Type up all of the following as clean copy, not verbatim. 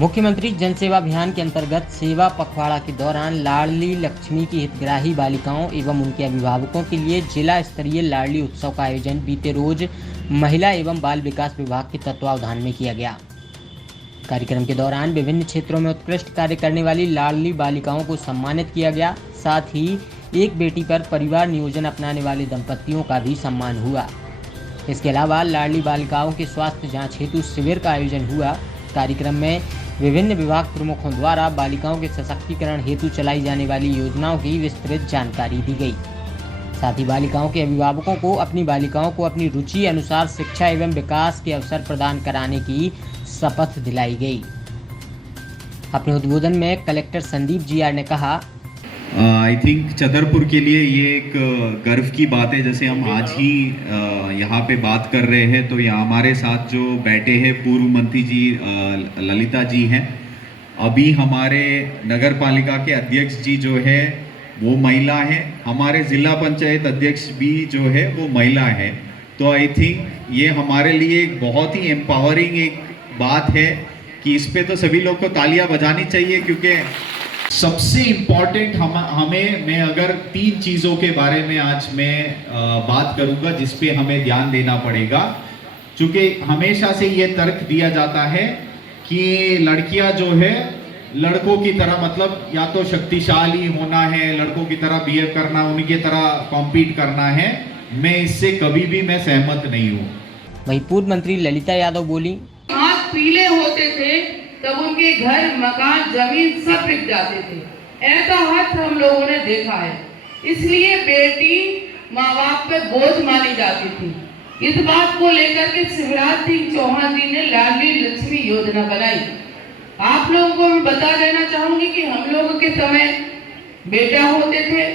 मुख्यमंत्री जन सेवा अभियान के अंतर्गत सेवा पखवाड़ा के दौरान लाडली लक्ष्मी की हितग्राही बालिकाओं एवं उनके अभिभावकों के लिए जिला स्तरीय लाडली उत्सव का आयोजन बीते रोज महिला एवं बाल विकास विभाग के तत्वावधान में किया गया। कार्यक्रम के दौरान विभिन्न क्षेत्रों में उत्कृष्ट कार्य करने वाली लाडली बालिकाओं को सम्मानित किया गया। साथ ही एक बेटी पर परिवार नियोजन अपनाने वाले दंपतियों का भी सम्मान हुआ। इसके अलावा लाडली बालिकाओं के स्वास्थ्य जांच हेतु शिविर का आयोजन हुआ। कार्यक्रम में विभिन्न विभाग प्रमुखों द्वारा बालिकाओं के सशक्तिकरण हेतु चलाई जाने वाली योजनाओं की विस्तृत जानकारी दी गई। साथ ही बालिकाओं के अभिभावकों को अपनी बालिकाओं को अपनी रुचि अनुसार शिक्षा एवं विकास के अवसर प्रदान कराने की शपथ दिलाई गई। अपने उद्बोधन में कलेक्टर संदीप जीआर ने कहा, आई थिंक छतरपुर के लिए ये एक गर्व की बात है। जैसे हम आज ही यहाँ पे बात कर रहे हैं तो यहाँ हमारे साथ जो बैठे हैं पूर्व मंत्री जी ललिता जी हैं। अभी हमारे नगर पालिका के अध्यक्ष जी जो है वो महिला है। हमारे जिला पंचायत अध्यक्ष भी जो है वो महिला है। तो आई थिंक ये हमारे लिए एक बहुत ही एम्पावरिंग एक बात है कि इस पे तो सभी लोग को तालियां बजानी चाहिए, क्योंकि सबसे इम्पॉर्टेंट हमें मैं अगर 3 चीज़ों के बारे में आज मैं बात करूंगा जिस पे हमें ध्यान देना पड़ेगा। क्योंकि हमेशा से ये तर्क दिया जाता है कि लड़कियां जो है लड़कों की तरह, मतलब या तो शक्तिशाली होना है, लड़कों की तरह बिहेव करना, उनकी तरह कॉम्पीट करना है। मैं इससे कभी भी मैं सहमत नहीं हूँ। वहीं पूर्व मंत्री ललिता यादव बोली, हाथ पीले होते थे तब उनके घर मकान जमीन सब बिक जाते थे। ऐसा हाथ हम लोगों ने देखा है। इसलिए बेटी माँ बाप पे बोझ मानी जाती थी। इस बात को लेकर के शिवराज सिंह चौहान जी ने लाडली लक्ष्मी योजना बनाई। आप लोगों को मैं बता देना चाहूंगी कि हम लोगों के समय बेटा होते थे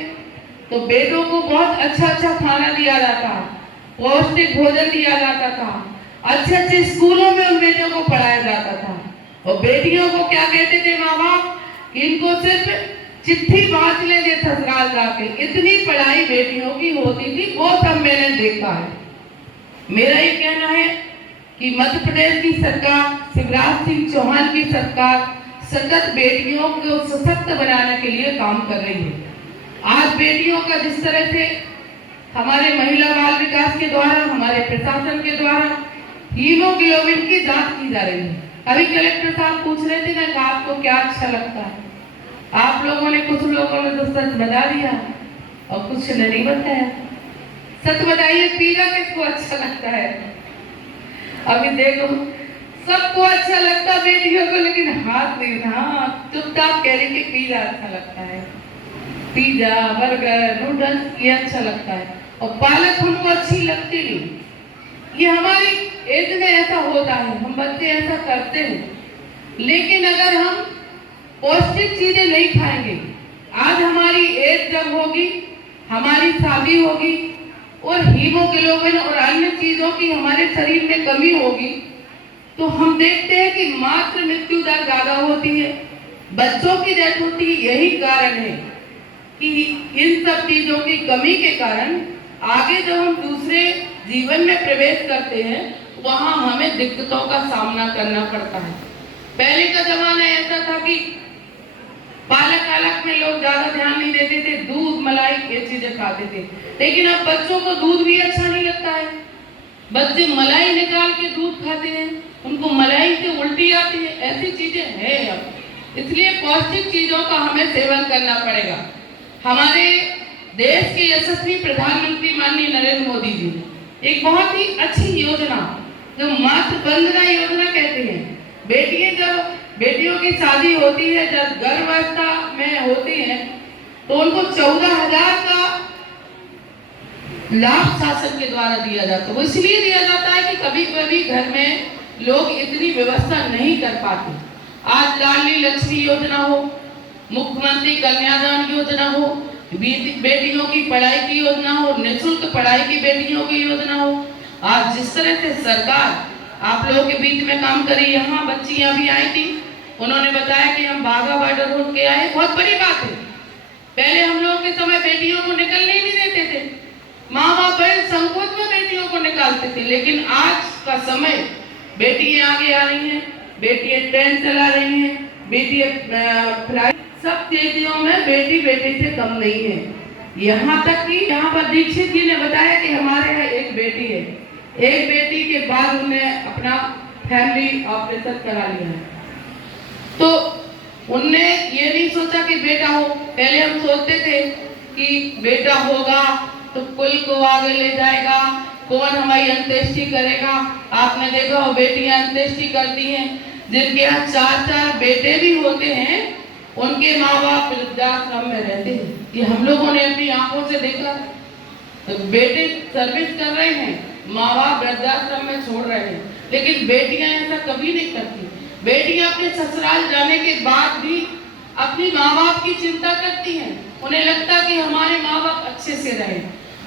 तो बेटों को बहुत अच्छा अच्छा खाना दिया जाता, पौष्टिक भोजन दिया जाता था, अच्छे अच्छे स्कूलों में उन बेटियों को पढ़ाया जाता था। और बेटियों को क्या कहते थे माँ बाप कि इनको सिर्फ चिट्ठी बांट लेंगे ससुराल जाके। इतनी पढ़ाई बेटियों की होती थी, वो सब मैंने देखा है। मेरा ये कहना है कि मध्य प्रदेश की सरकार, शिवराज सिंह चौहान की सरकार सतत बेटियों को सशक्त बनाने के लिए काम कर रही है। आज बेटियों का जिस तरह से हमारे महिला बाल विकास के द्वारा, हमारे प्रशासन के द्वारा हीमोग्लोबिन की जांच की जा रही है। अभी कलेक्टर साहब पूछ रहे थे ना कि आपको क्या अच्छा लगता है। आप लोगों ने, कुछ लोगों ने तो सच बता दिया और कुछ ने नहीं बताया। सच बताइए, पीला किसको अच्छा लगता है? अभी देखो, सबको अच्छा लगता है बेटियों को, लेकिन हाथ नहीं उठा। हाँ, चुपचाप कह रही कि पीला अच्छा लगता है, पिज्जा बर्गर नूडल्स ये अच्छा लगता है, और पालक हमको अच्छी लगती नहीं। ये हमारी एज में ऐसा होता है, हम बच्चे ऐसा करते हैं। लेकिन अगर हम पौष्टिक चीजें नहीं खाएंगे, आज हमारी एज जब होगी, हमारी शादी होगी और हीमोग्लोबिन और अन्य चीजों की हमारे शरीर में कमी होगी, तो हम देखते हैं कि मातृ मृत्यु दर ज्यादा होती है, बच्चों की डेथ होती है। यही कारण है कि इन सब चीजों की कमी के कारण आगे जब हम दूसरे जीवन में प्रवेश करते हैं वहां हमें दिक्कतों का सामना करना पड़ता है। पहले का जमाना ऐसा था कि पालक आलक में लोग ज्यादा ध्यान नहीं देते थे, दूध मलाई ये चीजें खाते थे। लेकिन अब बच्चों को दूध भी अच्छा नहीं लगता है। बच्चे मलाई निकाल के दूध खाते हैं, उनको मलाई से उल्टी आती है, ऐसी चीजें हैं अब। इसलिए पौष्टिक चीजों का हमें सेवन करना पड़ेगा। हमारे देश के यशस्वी प्रधानमंत्री माननीय नरेंद्र मोदी जी ने एक बहुत ही अच्छी योजना, जो मातृ वंदना योजना कहते हैं, बेटियों की शादी होती है, जब गर्भावस्था में होती है तो उनको 14,000 का लाभ शासन के द्वारा दिया जाता है। वो इसलिए दिया जाता है कि कभी कभी घर में लोग इतनी व्यवस्था नहीं कर पाते। आज लाडली लक्ष्मी योजना हो, मुख्यमंत्री कन्यादान योजना हो, बेटियों की पढ़ाई की योजना हो, निःशुल्क पढ़ाई की बेटियों की योजना हो, आज जिस तरह से सरकार आप लोगों के बीच में काम करी। यहाँ बच्चियां भी आई थी, उन्होंने बताया कि हम बाघा बॉर्डर रोड के आए, बहुत बड़ी बात है। पहले हम लोगों के समय बेटियों को निकलने ही नहीं देते थे, माँ बाप बड़े संकोच में बेटियों को निकालते थे। लेकिन आज का समय बेटियां आगे आ रही हैं, बेटियां ट्रेन चला रही हैं, बेटियां फ्लाइट, सब चीजों में बेटी बेटी से कम नहीं है। यहाँ तक कि यहाँ पर दीक्षित जी ने बताया कि हमारे यहाँ एक बेटी है, एक बेटी के बाद उन्होंने अपना फैमिली ऑपरेशन करा लिया है। तो उनने ये नहीं सोचा कि बेटा हो, पहले हम सोचते थे कि बेटा होगा तो कुल को आगे ले जाएगा, कौन हमारी अंत्येष्टि करेगा। आपने देखा हो बेटियां अंत्येष्टि करती हैं, जिनके यहाँ 4-4 बेटे भी होते हैं, उनके माँ बाप वृद्धाश्रम में रहते हैं। ये हम लोगों ने अपनी आंखों से देखा। तो बेटे सर्विस कर रहे हैं, माँ बाप वृद्धाश्रम में छोड़ रहे हैं, लेकिन बेटियां ऐसा कभी नहीं करती। बेटियां अपने ससुराल जाने के बाद भी अपनी माँ बाप की चिंता करती हैं, उन्हें लगता कि हमारे माँ बाप अच्छे से रहे।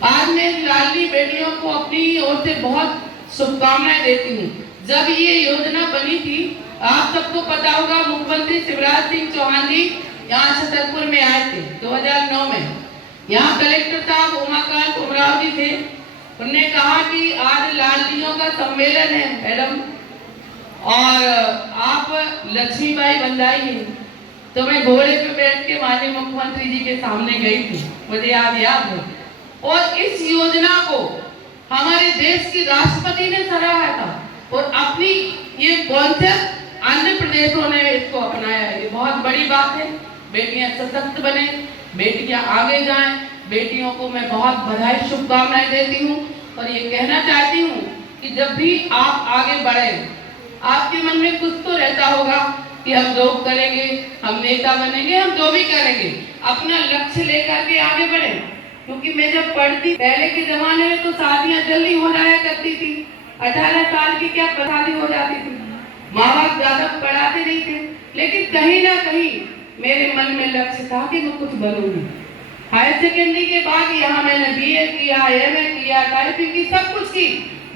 आज मैं लाडली बेटियों को अपनी ओर से बहुत शुभकामनाएं देती हूँ। जब ये योजना बनी थी, आप सबको पता होगा, मुख्यमंत्री शिवराज सिंह चौहान जी यहाँ छतरपुर में आए थे 2009 में। यहाँ कलेक्टर साहब उमाकांत उमराव जी थे। उन्होंने कहा कि आज लाडलियों का सम्मेलन है मैडम, और आप लक्ष्मीबाई बंदाई हैं। तो मैं घोड़े पे बैठ के माननीय मुख्यमंत्री जी के सामने गई थी, मुझे याद है। और इस योजना को हमारे देश के राष्ट्रपति ने सराहा था, और अपनी ये कॉन्सेप्ट अन्य प्रदेशों ने इसको अपनाया है। ये बहुत बड़ी बात है। बेटियां सशक्त बने, बेटियां आगे जाएं। बेटियों को मैं बहुत बधाई शुभकामनाएं देती हूँ, और ये कहना चाहती हूँ कि जब भी आप आगे बढ़े, आपके मन में कुछ तो रहता होगा कि हम जॉब करेंगे, हम नेता बनेंगे, हम जो भी करेंगे, अपना लक्ष्य लेकर के आगे बढ़े। क्योंकि मैं जब पढ़ती, पहले के जमाने में तो शादियां जल्दी हो जाया करती थी। 18 साल की क्या शादी हो जाती थी, माँ बाप ज्यादा पढ़ाते नहीं थे। लेकिन कहीं ना कहीं मेरे मन में लक्ष्य था कि मैं कुछ बनूंगी। हायर सेकेंडरी के बाद यहाँ मैंने BA किया, MA किया, टाइपिंग की, सब कुछ की।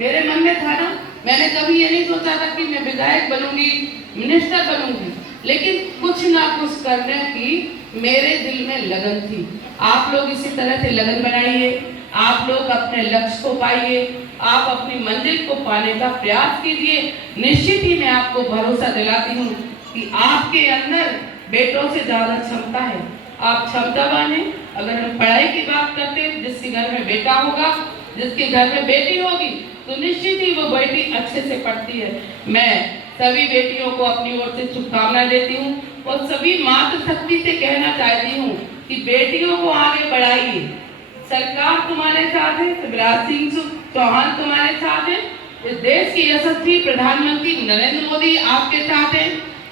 मेरे मन में था ना, मैंने कभी ये नहीं सोचा था कि मैं विधायक बनूंगी, मिनिस्टर बनूंगी, लेकिन कुछ ना कुछ करने की मेरे दिल में लगन थी। आप लोग इसी तरह से लगन बनाइए, आप लोग अपने लक्ष्य को पाइए, आप अपनी मंजिल को पाने का प्रयास कीजिए। निश्चित ही मैं आपको भरोसा दिलाती हूँ कि आपके अंदर बेटों से ज्यादा क्षमता है। आप क्षमतावान हैं। अगर हम पढ़ाई की बात करते हैं, जिसके घर में बेटा होगा, जिसके घर में बेटी होगी, तो निश्चित ही वो बेटी अच्छे से पढ़ती है। मैं सभी बेटियों को अपनी ओर से शुभकामनाएं देती हूँ, और सभी मातृशक्ति से कहना चाहती हूँ कि बेटियों को आगे बढ़ाइए। सरकार तुम्हारे साथ है, शिवराज सिंह चौहान तुम्हारे साथ है, इस देश के यशस्वी प्रधानमंत्री नरेंद्र मोदी आपके साथ है,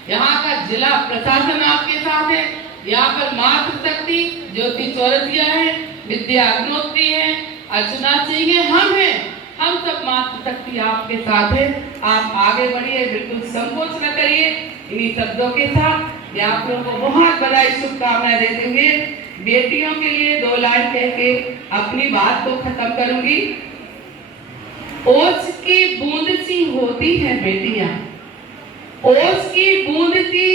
यहाँ का जिला प्रशासन आपके साथ है, यहाँ पर मातृशक्ति ज्योति चौरसिया है, विद्या अग्नोत्री है, अर्चना सिंह है, हम हैं। हम सब मातृशक्ति आपके साथ है। आप आगे बढ़िए, बिल्कुल संकोच न करिए। इन्हीं शब्दों के साथ मैं आप लोगों को बहुत बधाई शुभकामनाएं देते हुए बेटियों के लिए 2 लाइन कह के अपनी बात को खत्म करूंगी। ओस की बूंद सी होती है बेटियां, ओस की बूंद सी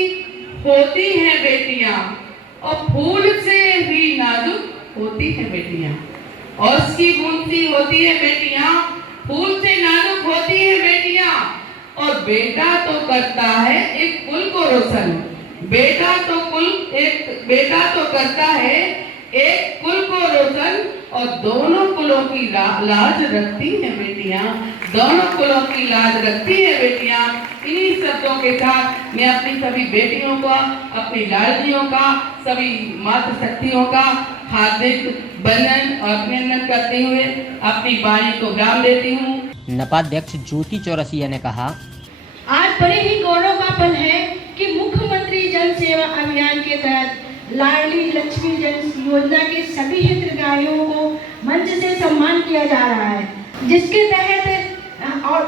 होती है बेटियां, और फूल से भी नाजुक होती है बेटियां। ओस की बूंद सी होती है बेटियां, फूल से नाजुक होती है बेटियां, और बेटा तो करता है एक कुल को रोशन। बेटा तो करता है एक कुल को रोशन, और दोनों कुलों की लाज रखती है बेटियां, दोनों कुलों की लाज रखती है बेटियां। इन्हीं शब्दों के साथ मैं अपनी सभी बेटियों का, अपनी लाडलियों का, सभी मातृशक्तियों का हार्दिक बंधन और अभिनंदन करते हुए अपनी वाणी को विराम देती हूँ। नपाध्यक्ष ज्योति चौरसिया ने कहा, आज बड़े ही गौरव का पल है कि मुख्यमंत्री जन सेवा अभियान के तहत लाडली लक्ष्मी जन योजना के सभी हितग्राहियों को मंच से सम्मान किया जा रहा है, जिसके तहत और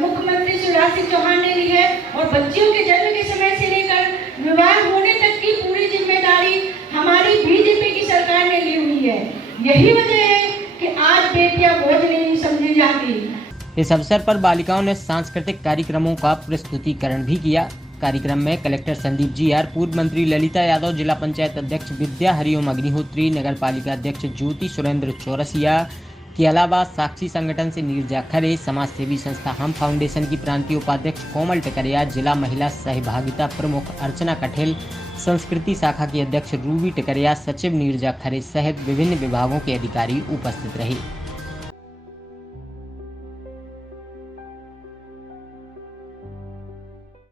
मुख्यमंत्री शिवराज सिंह चौहान ने ली है, और बच्चियों के जन्म के समय से लेकर विवाह होने तक की पूरी जिम्मेदारी हमारी बीजेपी की सरकार ने ली हुई है। यही वजह है कि आज बेटियां बोझ नहीं समझी जाती। इस अवसर पर बालिकाओं ने सांस्कृतिक कार्यक्रमों का प्रस्तुतिकरण भी किया। कार्यक्रम में कलेक्टर संदीप GR, पूर्व मंत्री ललिता यादव, जिला पंचायत अध्यक्ष विद्या हरिओम अग्निहोत्री, नगर पालिका अध्यक्ष ज्योति सुरेंद्र चौरसिया, के अलावा साक्षी संगठन से नीरजा खरे, समाज सेवी संस्था हम फाउंडेशन की प्रांतीय उपाध्यक्ष कोमल टिकरिया, जिला महिला सहभागिता प्रमुख अर्चना कठेल, संस्कृति शाखा की अध्यक्ष रूबी टिकरिया, सचिव नीरजा खरे सहित विभिन्न विभागों के अधिकारी उपस्थित रहे।